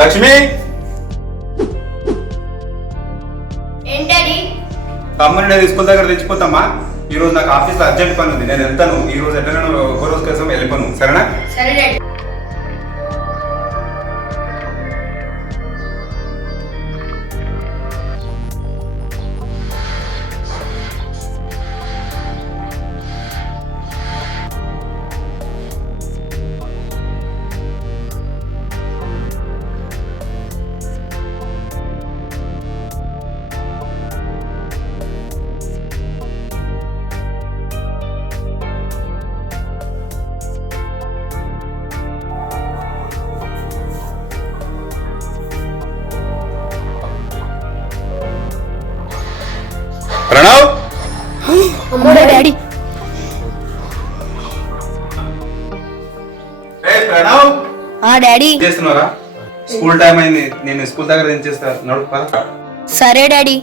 లక్ష్మి ఏంటది? తమ్ముడిని స్కూల్ దగ్గర తెచ్చిపోతామా. ఈ రోజు నాకు ఆఫీస్లో అర్జెంట్ పని ఉంది, నేను వెళ్తాను. ఈ రోజు ఎట్లా ఒక రోజు కోసం వెళ్ళిపోను, సరేనా? సరే daddy. Pranav, daddy. Pranav daddy. చేస్తున్నారా? స్కూల్ టైం అయింది, నేను స్కూల్ దగ్గర దించేస్తా. నడు పద. సరే డాడీ.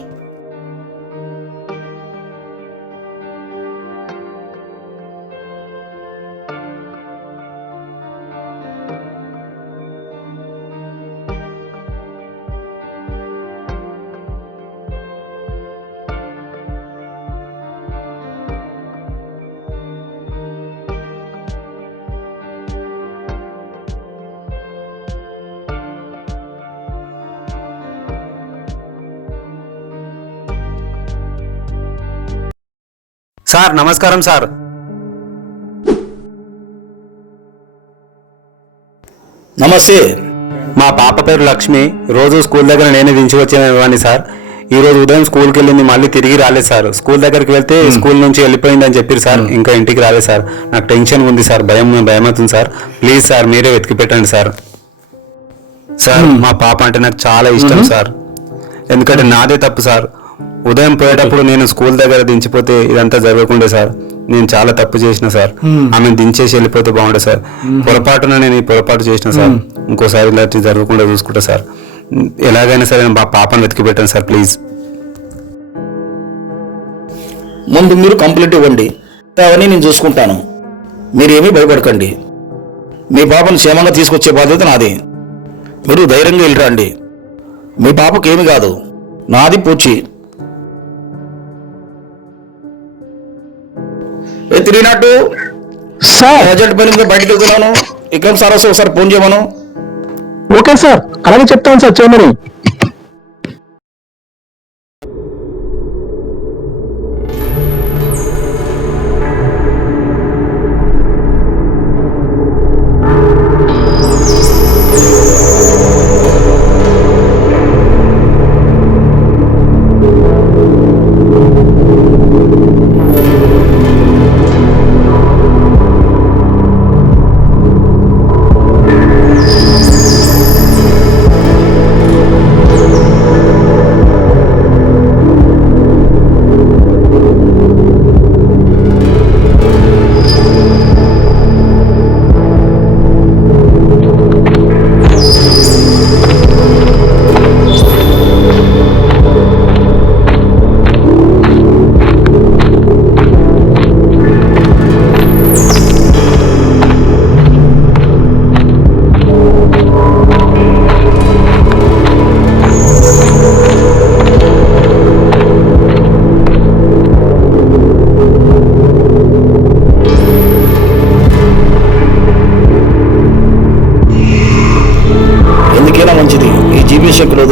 సార్ నమస్కారం సార్. నమస్తే. మా పాప పేరు లక్ష్మి. రోజు స్కూల్ దగ్గర నేనే దించి వచ్చేవాడిని సార్. ఈ రోజు ఉదయం స్కూల్కి వెళ్ళింది, మళ్ళీ తిరిగి రాలేదు సార్. స్కూల్ దగ్గరికి వెళ్తే స్కూల్ నుంచి వెళ్ళిపోయిందని చెప్పారు సార్. ఇంకా ఇంటికి రాలేదు సార్. నాకు టెన్షన్ ఉంది సార్, భయం అవుతుంది సార్. ప్లీజ్ సార్ మీరే వెతికి పెట్టండి సార్. సార్ మా పాప అంటే నాకు చాలా ఇష్టం సార్. ఎందుకంటే నాదే తప్పు సార్. ఉదయం పోయేటప్పుడు నేను స్కూల్ దగ్గర దించిపోతే ఇదంతా జరగకుండా సార్. నేను చాలా తప్పు చేసిన సార్. ఆమెను దించేసి వెళ్ళిపోతే బాగుండే సార్. పొరపాటున నేను ఈ పొరపాటు చేసిన సార్. ఇంకోసారి ఇలాంటి జరగకుండా చూసుకుంటా సార్. ఎలాగైనా సరే మా పాపను వెతికి పెట్టండి సార్ ప్లీజ్. ముందు మీరు కంప్లీట్ ఇవ్వండి, అవన్నీ నేను చూసుకుంటాను. మీరేమీ భయపడకండి. మీ పాపను క్షేమంగా తీసుకొచ్చే బాధ్యత నాది. మీరు ధైర్యంగా వెళ్ళిరండి. మీ పాపకు ఏమి కాదు, నాది పూచి. తిరిగినట్టు సార్ ప్రజెంట్ పని మీద బయటకు వెళ్తున్నాను. ఇక్కడ సార్ వస్తే ఒకసారి ఫోన్ చేయమను. ఓకే సార్, అలాగే చెప్తాను సార్ చేయమని.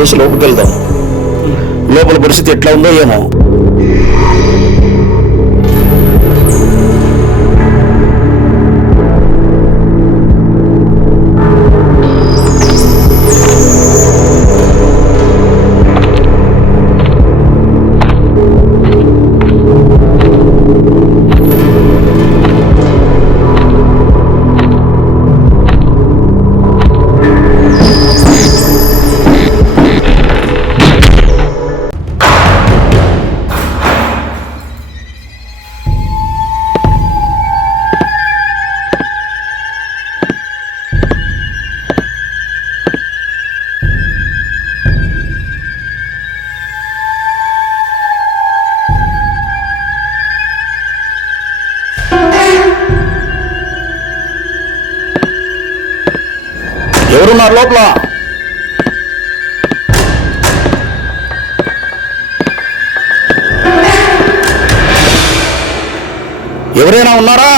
చేసి లోపలికి వెళ్దాం. లోపల పరిస్థితి ఎట్లా ఉందో ఏమో. ఎవరున్నారు లోపల? ఎవరైనా ఉన్నారా?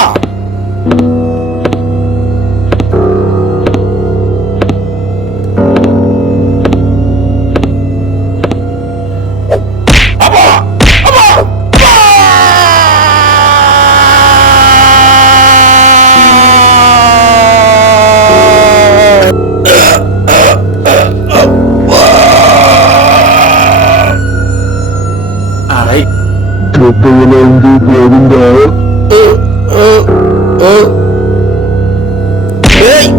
అబ్బా! అబ్బా! అబ్బా! ఏయ్!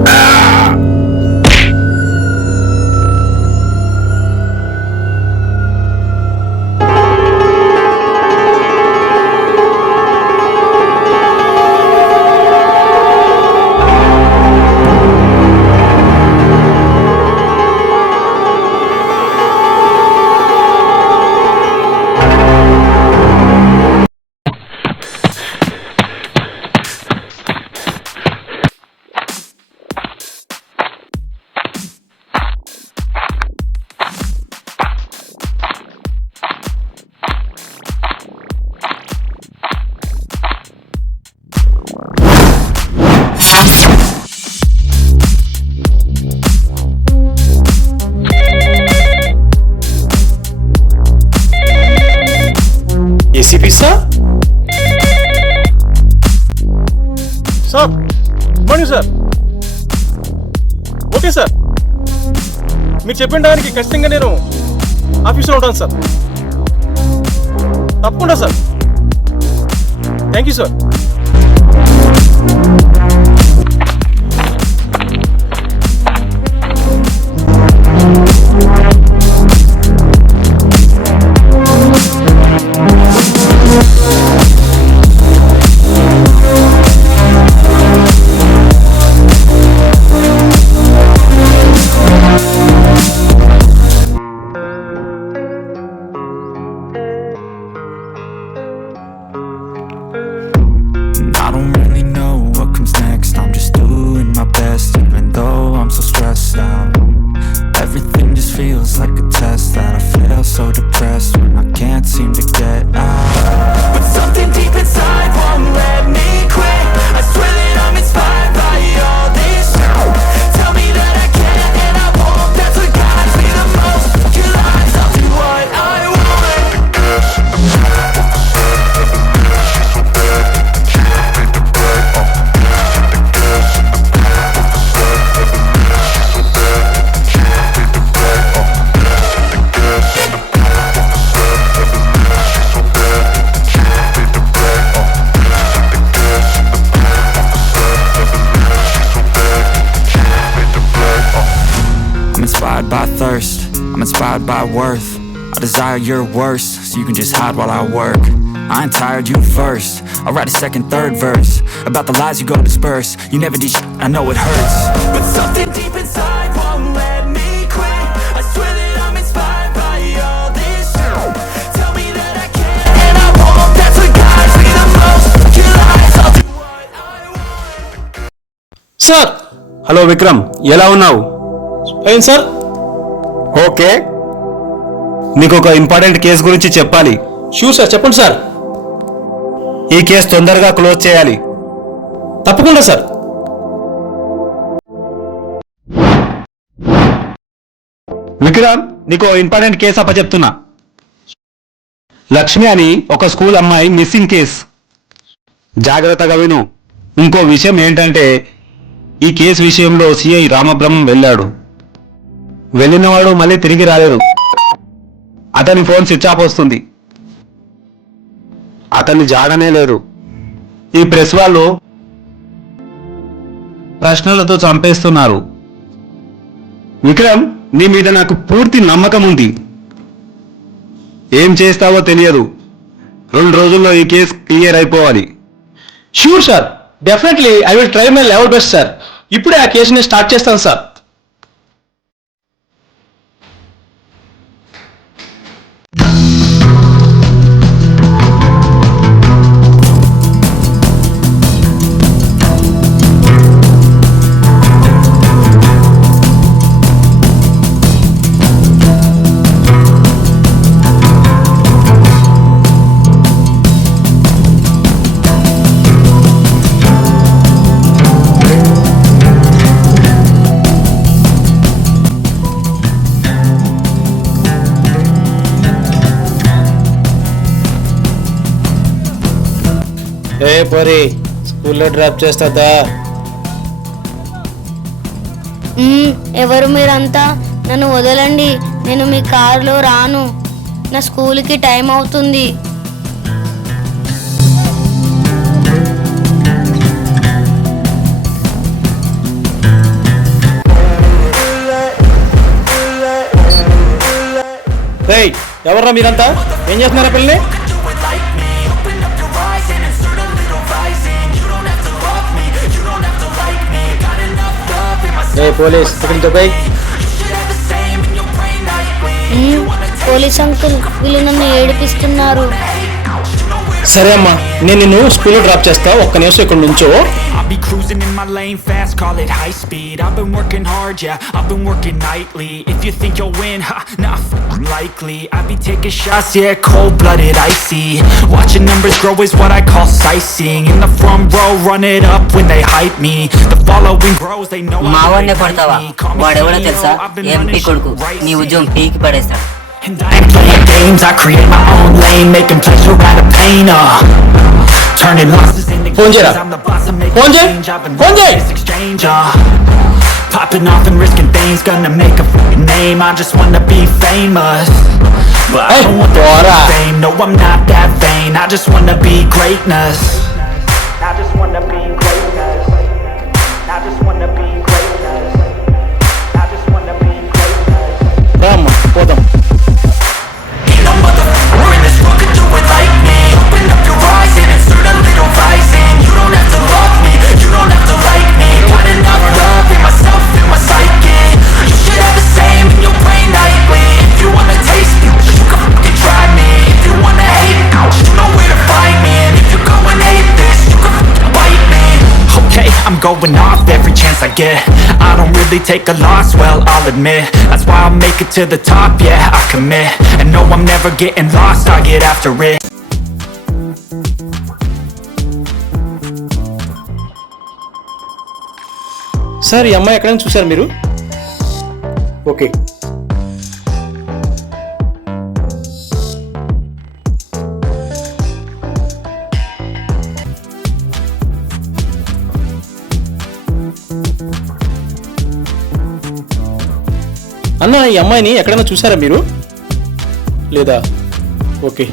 ACP sir? Sir morning sir. Okay sir, మీరు చెప్పిన దానికి ఖచ్చితంగా నేను ఆఫీసులో ఉంటాను సార్. తప్పకుండా sir. Thank you sir. I don't really know what comes next. I'm just doing my best, even though I'm so stressed out. Everything just feels like a test that I fail, so depressed when I can't seem to get out. But something deep inside won't let me quit. I swear that I'm inspired by all this. Tell me that I can and I won't. That's what guides me the most. Your lies, I'll do what I want. I'm inspired by thirst, I'm inspired by worth. I desire your worst, so you can just hide while I work. I ain't tired, you first. I'll write a second, third verse about the lies you go disperse. You never did shit, I know it hurts. But something deep inside won't let me quit. I swear that I'm inspired by all this shit. Tell me that I can and I won't. That's what guides me the most. Your lies, I'll do what I want. Sir. Hello Vikram, ఎలా ఉన్నావు? ఏం sir? Okay, నీకు ఒక important case గురించి చెప్పాలి. Sure sir, చెప్పండి sir. ఈ case తొందరగా క్లోజ్ చేయాలి. తప్పకుండా సార్. విక్రమ్, నీకు ఇంపార్టెంట్ కేసు అప్పచెప్తున్నా. లక్ష్మి అని ఒక స్కూల్ అమ్మాయి మిస్సింగ్ కేస్. జాగ్రత్తగా విను. ఇంకో విషయం ఏంటంటే, ఈ కేసు విషయంలో సిఐ రామబ్రహ్మం వెళ్ళాడు. వెళ్ళినవాడు మళ్ళీ తిరిగి రాలేదు. అతని ఫోన్ స్విచ్ ఆఫ్ వస్తుంది. అతన్ని జాడనే లేదు. ఈ ప్రెస్ వాళ్ళు ప్రశ్నలతో చంపేస్తున్నారు. విక్రమ్, నీ మీద నాకు పూర్తి నమ్మకం ఉంది. ఏం చేస్తావో తెలియదు. 2 రోజుల్లో ఈ కేసు క్లియర్ అయిపోవాలి. Sure sir, definitely I will try my level best sir. ఇప్పుడే ఆ కేసుని స్టార్ట్ చేస్తాను సార్. ఏ పోరి, స్కూల్లో డ్రాప్ చేస్తుందా? ఎవరు మీరంతా? నన్ను వదలండి, నేను మీ కారులో రాను. నా స్కూల్కి టైం అవుతుంది. రేయ్, ఎవర్రా మీరంతా? ఏం చేస్తున్నారా పిల్లని? పోలీస్ పోలీస్ అంకుల్, వీళ్ళు నన్ను ఏడిపిస్తున్నారు. సరే అమ్మా, నేను నిన్ను స్కూల్లో డ్రాప్ చేస్తా. ఒక్క నిమిషం ఇక్కడ నుంచో. I'll be cruising in my lane fast, call it high speed. I've been working hard, yeah, I've been working nightly. If you think you'll win, ha, nah, likely. I be taking shots, yeah, cold-blooded, icy. Watching numbers grow is what I call sightseeing. In the front row, run it up when they hype me. The following grows, they know I'm మావాడినే కొడతావా? వాడెవడో తెలుసా? MP కొడుకు. నీ ఉద్యోగం పీకి పడేస్తాడు. And I ain't playing games, I create my own lane, making pleasure out of pain, turning losses into Phone gains. jera. I'm the boss, I'm making Phone jera. change. I've been Phone jera. running this exchange, popping off and risking things, gonna make a fucking name. I just wanna be famous, but I don't want the fame. No, I'm not that vain. I just wanna be greatness. I just wanna be greatness. I just wanna be greatness. I just wanna be greatness. రా అమ్మా, పోదాం. Ain't no motherfucker in this world could do it like me. Open up your eyes and insert a little rising. You don't have to love me, you don't have to like me. Got enough love in myself, in my psyche. You should have the same in your brain nightly. If you wanna taste me, you can fucking try me. If you wanna hate, you know where to find me. And if you go and hate this, you can fucking bite me. Okay, I'm going off every chance I get. I don't really take a loss, well, I'll admit. That's why I'll make it to the top, yeah, I commit. And no, I'm never getting lost, I get after it. Sir, ఈ అమ్మాయి ఎక్కడైనా చూసారు మీరు? Okay. అన్న, ఈ అమ్మాయిని ఎక్కడైనా చూసారా మీరు? లేదా? ఓకే.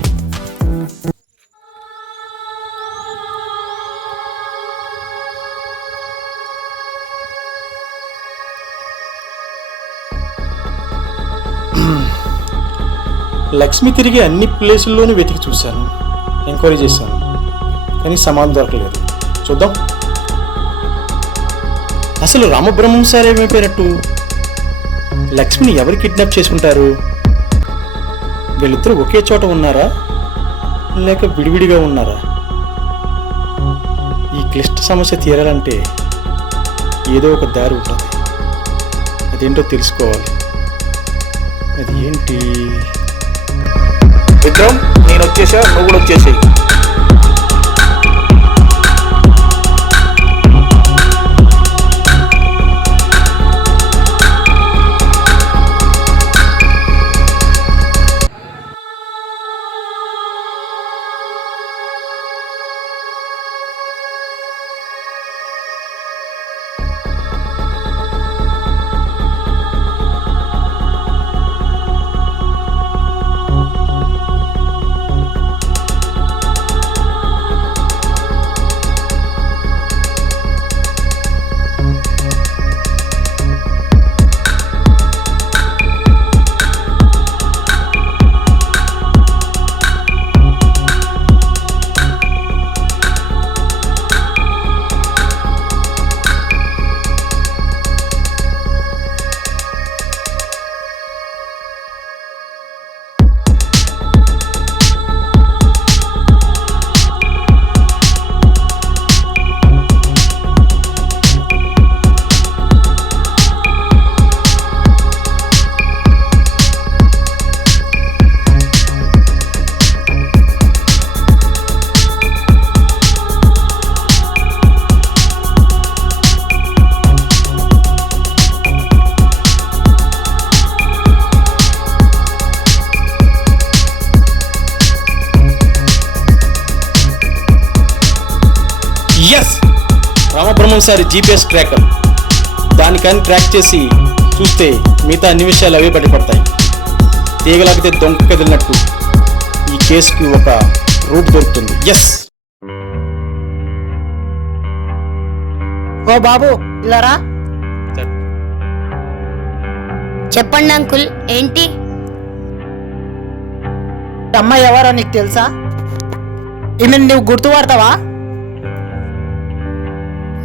లక్ష్మి తిరిగి అన్ని ప్లేసుల్లోనూ వెతికి చూశాను, ఎంక్వైరీ చేశాను, కానీ సమాధానం దొరకలేదు. చూద్దాం. అసలు రామబ్రహ్మం సార్ ఏమైపోయినట్టు? లక్ష్మిని ఎవరు కిడ్నాప్ చేసుకుంటారు? వీళ్ళిద్దరూ ఒకే చోట ఉన్నారా, లేక విడివిడిగా ఉన్నారా? ఈ క్లిష్ట సమస్య తీరాలంటే ఏదో ఒక దారి ఉంటుంది. అదేంటో తెలుసుకోవాలి. అది ఏంటి? విక్రమ్, నేను వచ్చేసా, నువ్వు కూడా వచ్చేసాయి. ఎస్, రామబ్రహ్మం సారి జీపీఎస్ ట్రాకర్. దానికని ట్రాక్ చేసి చూస్తే మిగతా అన్ని విషయాలు అవే బయటపడతాయి. తీగలాగితే దొంగ కదిలినట్టు ఈ కేసుకి ఒక రూట్ దొరుకుతుంది. ఎస్. ఓ బాబు ఇలారా. చెప్పండి అంకుల్, ఏంటి? అమ్మాయి ఎవరో నీకు తెలుసా? ఈమెను నువ్వు గుర్తుపడతావా?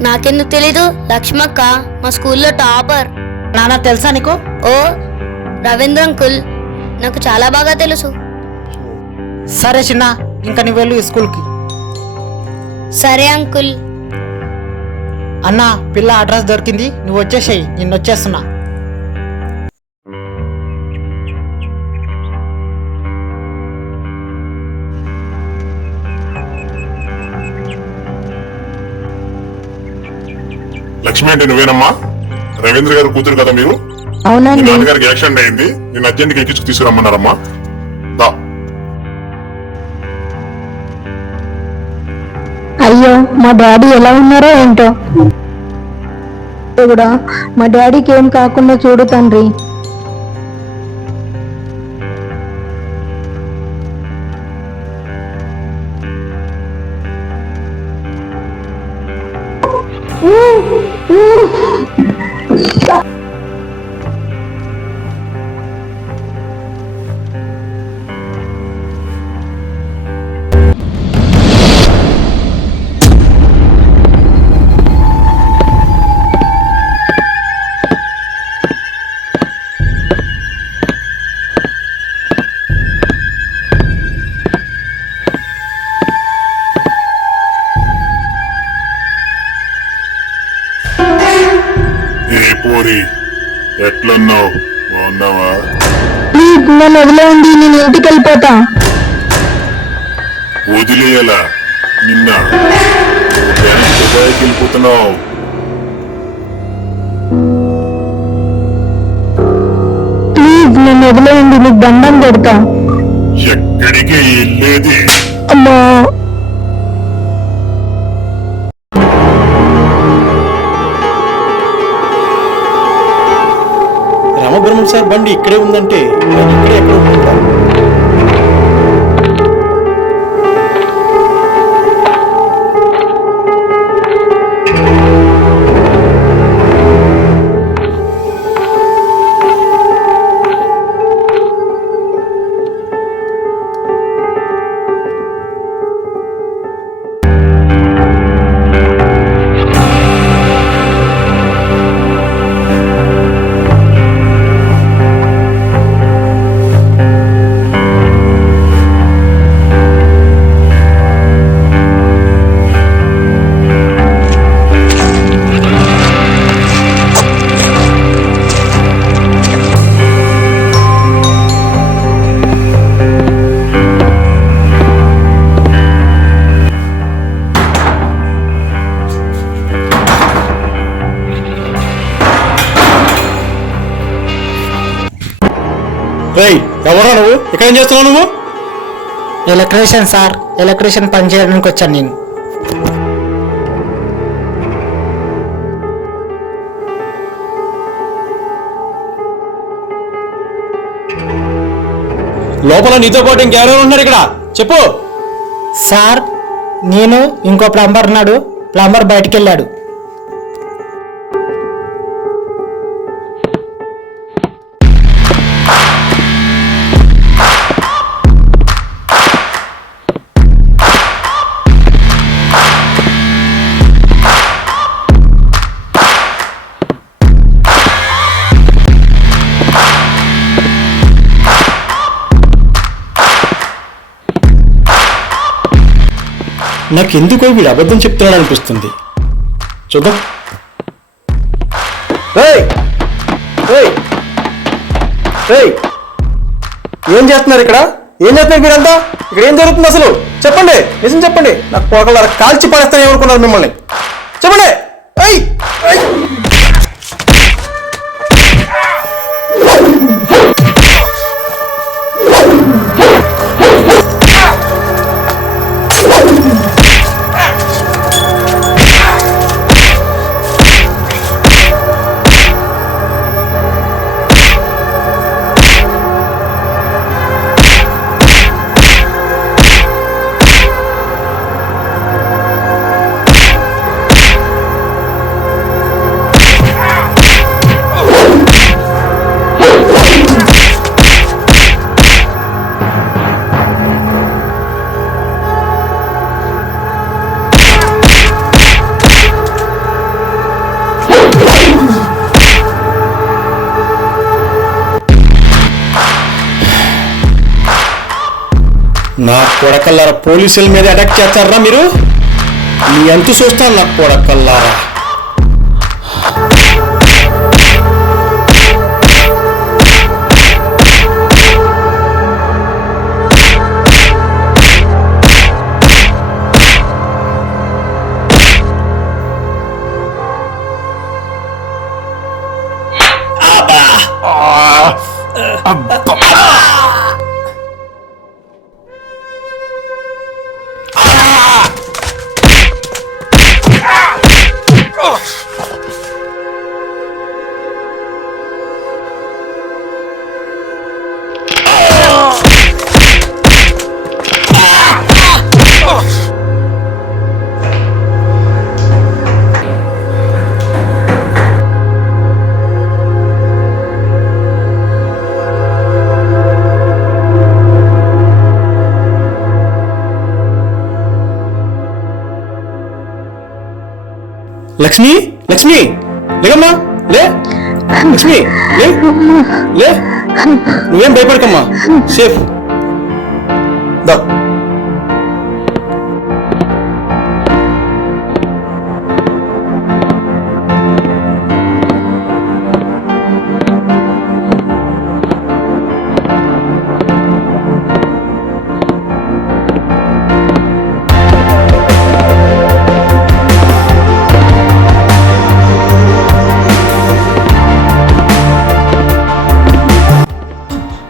నాకెందుకు తెలీదు, లక్ష్మక్క మా స్కూల్లో టాపర్. నాన్న తెలుసా నీకు? ఓ రవీంద్ర అంకుల్, నాకు చాలా బాగా తెలుసు. సరే చిన్న, ఇంకా నువ్వు వెళ్ళు స్కూల్కి. సరే అంకుల్. అన్నా, పిల్ల అడ్రస్ దొరికింది, నువ్వు వచ్చేసేయి, నిన్ను వచ్చేస్తున్నా. లక్ష్మి అంటే నువ్వేనమ్మా? రవీంద్ర గారు కూతురు కదా మీరు? అవునండి. నాన్నగారికి యాక్సిడెంట్ అయింది, నేను అర్జెంట్గా ఎక్కించుకు తీసుకురమ్మన్నారమ్మా. దా. అయ్యో, మా డాడీ ఎలా ఉన్నారో ఏంటో కూడా. మా డాడీకి ఏం కాకుండా చూడు తండ్రి. ఎట్లున్నావు? బాగున్నావా? ప్లీజ్ నన్ను వదిలేయండి, నేను ఇంటికి వెళ్ళిపోతా. వదిలేయాలా నిన్న? దుబాయ్కి వెళ్ళిపోతున్నావు. ప్లీజ్ నన్ను వదిలేయండి, నీకు దండం పెడతా. ఎక్కడికి వెళ్ళేది? అమ్మా, రామబ్రహ్మం సార్ బండి ఇక్కడే ఉందంటే ఆయన ఇక్కడే ఎక్కడ ఉంటుంటారు? ఎవరా నువ్వు? ఇక్కడ ఏం చేస్తున్నావు నువ్వు? ఎలక్ట్రీషియన్ సార్, ఎలక్ట్రీషియన్ పని చేయడానికి వచ్చాను నేను. లోపల నీతో పాటు ఇంకెవరెవరు ఉన్నారు ఇక్కడ? చెప్పు. సార్, నేను ఇంకో ప్లంబర్ ఉన్నాడు, ప్లంబర్ బయటికి వెళ్ళాడు. నాకెందుకో వీడు అబద్ధం చెప్తున్నాడు అనిపిస్తుంది. చూద్దాం. ఏం చేస్తున్నారు ఇక్కడ? ఏం చేస్తున్నారు మీరంతా? ఇక్కడ ఏం జరుగుతుంది అసలు? చెప్పండి, నిజం చెప్పండి. నాకు పొగల కాల్చి పడేస్తాను ఏమనుకున్నారు మిమ్మల్ని? చెప్పండి. నా కొడకల్లారా పోలీసుల మీద అటాక్ చేస్తారా మీరు? మీ అంతు చూస్తాను నా కొడకల్లారా. లక్ష్మి, లక్ష్మి లేకమ్మా, లే లక్ష్మి, లే లే, నువ్వేం భయపడకమ్మా, సేఫ్. దా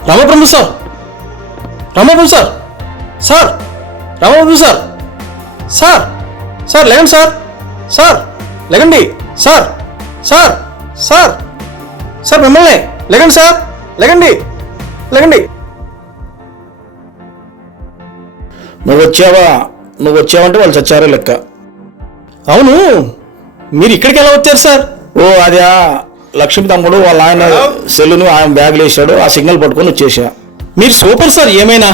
Ramaprabhu sir, Ramaprabhu sir, sir Ramaprabhu sir, sir sir లేకండి సార్, సార్ లేకండి సార్, సార్ సార్ సార్ మిమ్మల్ని లేకండి సార్, లేకండి లేకండి. నువ్వు వచ్చావంటే వాళ్ళు చచ్చారో లెక్క. అవును, మీరు ఇక్కడికి ఎలా వచ్చారు సార్? ఓ అదే లక్ష్మి తమ్ముడు వాళ్ళ ఆయన సెల్లును ఆయన బ్యాగ్లో వేసాడు, ఆ సిగ్నల్ పట్టుకొని వచ్చేసా. మీరు సూపర్ సార్. ఏమైనా